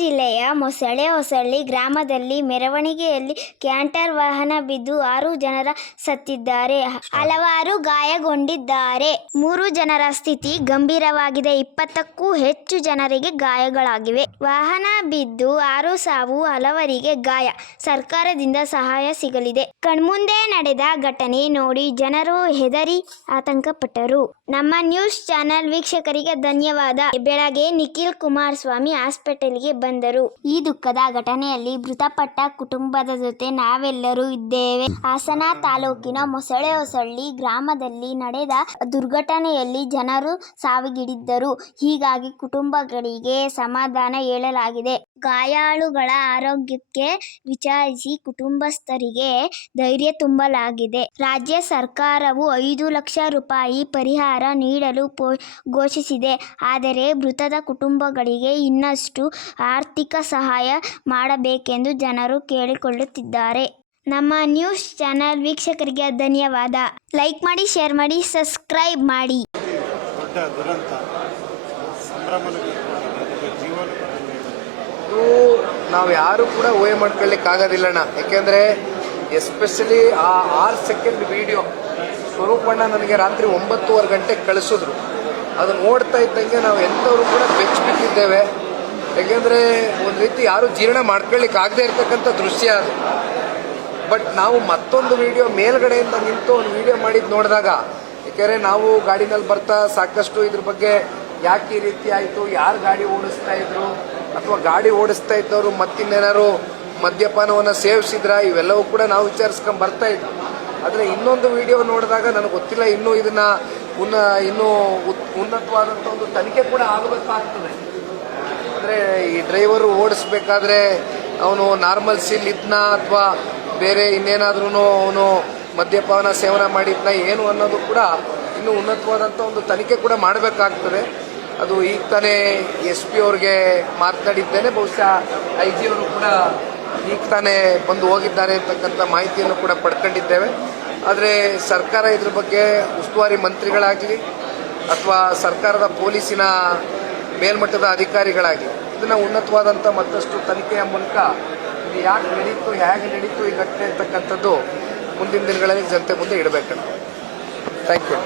ಜಿಲ್ಲೆಯ ಹೊಸಳ್ಳಿ ಗ್ರಾಮದಲ್ಲಿ ಮೆರವಣಿಗೆಯಲ್ಲಿ ಕ್ಯಾಂಟರ್ ವಾಹನ ಬಿದ್ದು 6 ಜನರು ಸತ್ತಿದ್ದಾರೆ, ಹಲವರು ಗಾಯಗೊಂಡಿದ್ದಾರೆ. 3 ಜನರ ಸ್ಥಿತಿ ಗಂಭೀರವಾಗಿದೆ, 20ಕ್ಕೂ ಹೆಚ್ಚು ಜನರಿಗೆ ಗಾಯಗಳಾಗಿವೆ. ವಾಹನ ಬಿದ್ದು 6 ಸಾವು, ಹಲವರಿಗೆ ಗಾಯ. ಸರ್ಕಾರದಿಂದ ಸಹಾಯ ಸಿಗಲಿದೆ. ಕಣ್ಮುಂದೆ ನಡೆದ ಘಟನೆ ನೋಡಿ ಜನರು ಹೆದರಿ ಆತಂಕಪಟ್ಟರು. ನಮ್ಮ ನ್ಯೂಸ್ ಚಾನೆಲ್ ವೀಕ್ಷಕರಿಗೆ ಧನ್ಯವಾದ. ಬೆಳಗ್ಗೆ ನಿಖಿಲ್ ಕುಮಾರಸ್ವಾಮಿ ಹಾಸ್ಪಿಟಲ್ಗೆ ಬಂದರು. ಈ ದುಃಖದ ಘಟನೆಯಲ್ಲಿ ಮೃತಪಟ್ಟ ಕುಟುಂಬದ ಜೊತೆ ನಾವೆಲ್ಲರೂ ಇದ್ದೇವೆ. ಹಾಸನ ತಾಲೂಕಿನ ಹೊಸಳ್ಳಿ ಗ್ರಾಮದಲ್ಲಿ ನಡೆದ ದುರ್ಘಟನೆಯಲ್ಲಿ ಜನರು ಸಾವಿಗೀಡಾದರು. ಹೀಗಾಗಿ ಕುಟುಂಬಗಳಿಗೆ ಸಮಾಧಾನ ಹೇಳಲಾಗಿದೆ. ಗಾಯಾಳುಗಳ ಆರೋಗ್ಯಕ್ಕೆ ವಿಚಾರಿಸಿ ಕುಟುಂಬಸ್ಥರಿಗೆ ಧೈರ್ಯ ತುಂಬಲಾಗಿದೆ. ರಾಜ್ಯ ಸರ್ಕಾರವು 5 ಲಕ್ಷ ರೂಪಾಯಿ ಪರಿಹಾರ ನೀಡಲು ಘೋಷಿಸಿದೆ. ಆದರೆ ಮೃತರ ಕುಟುಂಬಗಳಿಗೆ ಇನ್ನಷ್ಟು ಆರ್ಥಿಕ ಸಹಾಯ ಮಾಡಬೇಕೆಂದು ಜನರು ಕೇಳಿಕೊಳ್ಳುತ್ತಿದ್ದಾರೆ. ನಮ್ಮ ನ್ಯೂಸ್ ಚಾನೆಲ್ ವೀಕ್ಷಕರಿಗೆ ಧನ್ಯವಾದ. ಲೈಕ್ ಮಾಡಿ, ಶೇರ್ ಮಾಡಿ, ಸಬ್ಸ್ಕ್ರೈಬ್ ಮಾಡಿ. ದೊಡ್ಡ ದುರಂತ, ನಾವು ಯಾರು ಕೂಡ ಊಹೆ ಮಾಡ್ಕೊಳ್ಳಿಕ್ಕಾಗೋದಿಲ್ಲಣ್ಣ. ಯಾಕೆಂದರೆ ಎಸ್ಪೆಷಲಿ ಆ 6 ಸೆಕೆಂಡ್ ವಿಡಿಯೋ ಸ್ವರೂಪಣ್ಣ ನನಗೆ ರಾತ್ರಿ 9:15 ಗಂಟೆಗೆ ಕಳಿಸಿದ್ರು. ಅದು ನೋಡ್ತಾ ಇದ್ದಂಗೆ ನಾವು ಎಲ್ಲರೂ ಕೂಡ ಬೆಚ್ಚಿಬಿಟ್ಟಿದ್ದೇವೆ. ಯಾಕೆಂದರೆ ಒಂದು ರೀತಿ ಯಾರು ಜೀರ್ಣ ಮಾಡ್ಕೊಳ್ಳಿಕ್ಕೆ ಆಗದೆ ಇರ್ತಕ್ಕಂಥ ದೃಶ್ಯ ಅದು. ಬಟ್ ನಾವು ಮತ್ತೊಂದು ವಿಡಿಯೋ ಮೇಲ್ಗಡೆಯಿಂದ ನಿಂತು ಒಂದು ವಿಡಿಯೋ ಮಾಡಿದ್ದು ನೋಡಿದಾಗ, ಯಾಕೆಂದರೆ ನಾವು ಗಾಡಿನಲ್ಲಿ ಬರ್ತಾ ಸಾಕಷ್ಟು ಇದ್ರ ಬಗ್ಗೆ ಯಾಕೆ ಈ ರೀತಿ ಆಯಿತು, ಯಾರು ಗಾಡಿ ಓಡಿಸ್ತಾ ಇದ್ರು, ಅಥವಾ ಗಾಡಿ ಓಡಿಸ್ತಾ ಇದ್ದವರು ಮತ್ತಿನ್ನೇನಾರು ಮದ್ಯಪಾನವನ್ನು ಸೇವಿಸಿದ್ರ, ಇವೆಲ್ಲವೂ ಕೂಡ ನಾವು ವಿಚಾರಿಸ್ಕೊಂಡು ಬರ್ತಾ ಇದ್ವಿ. ಆದರೆ ಇನ್ನೊಂದು ವಿಡಿಯೋ ನೋಡಿದಾಗ ನನಗೆ ಗೊತ್ತಿಲ್ಲ, ಇನ್ನೂ ಇದನ್ನ ಇನ್ನೂ ಉನ್ನತವಾದಂಥ ಒಂದು ತನಿಖೆ ಕೂಡ ಆಗಬೇಕಾಗ್ತದೆ. ಅಂದರೆ ಈ ಡ್ರೈವರು ಓಡಿಸ್ಬೇಕಾದ್ರೆ ಅವನು ನಾರ್ಮಲ್ ಸೀಲ್ ಇದ್ನ ಅಥವಾ ಬೇರೆ ಇನ್ನೇನಾದ್ರೂ ಅವನು ಮದ್ಯಪಾನ ಸೇವನೆ ಮಾಡಿದ್ನ ಏನು ಅನ್ನೋದು ಕೂಡ ಇನ್ನೂ ಉನ್ನತವಾದಂಥ ಒಂದು ತನಿಖೆ ಕೂಡ ಮಾಡಬೇಕಾಗ್ತದೆ. ಅದು ಈಗ ತಾನೇ SP ಅವ್ರಿಗೆ ಮಾತನಾಡಿದ್ದೇನೆ. ಬಹುಶಃ IG ಅವರು ಕೂಡ ಈಗ ತಾನೇ ಬಂದು ಹೋಗಿದ್ದಾರೆ ಅಂತಕ್ಕಂಥ ಮಾಹಿತಿಯನ್ನು ಕೂಡ ಪಡ್ಕೊಂಡಿದ್ದೇವೆ. ಆದರೆ ಸರ್ಕಾರ ಇದ್ರ ಬಗ್ಗೆ ಉಸ್ತುವಾರಿ ಮಂತ್ರಿಗಳಾಗಲಿ ಅಥವಾ ಸರ್ಕಾರದ ಪೊಲೀಸಿನ ಮೇಲ್ಮಟ್ಟದ ಅಧಿಕಾರಿಗಳಾಗಲಿ ಇದನ್ನು ಉನ್ನತವಾದಂಥ ಮತ್ತಷ್ಟು ತನಿಖೆಯ ಮೂಲಕ ಇದು ಯಾಕೆ ನಡೀತು, ಹೇಗೆ ನಡೀತು ಈ ಘಟನೆ ಅಂತಕ್ಕಂಥದ್ದು ಮುಂದಿನ ದಿನಗಳಲ್ಲಿ ಜನತೆ ಮುಂದೆ ಇಡಬೇಕಂತ. Thank you.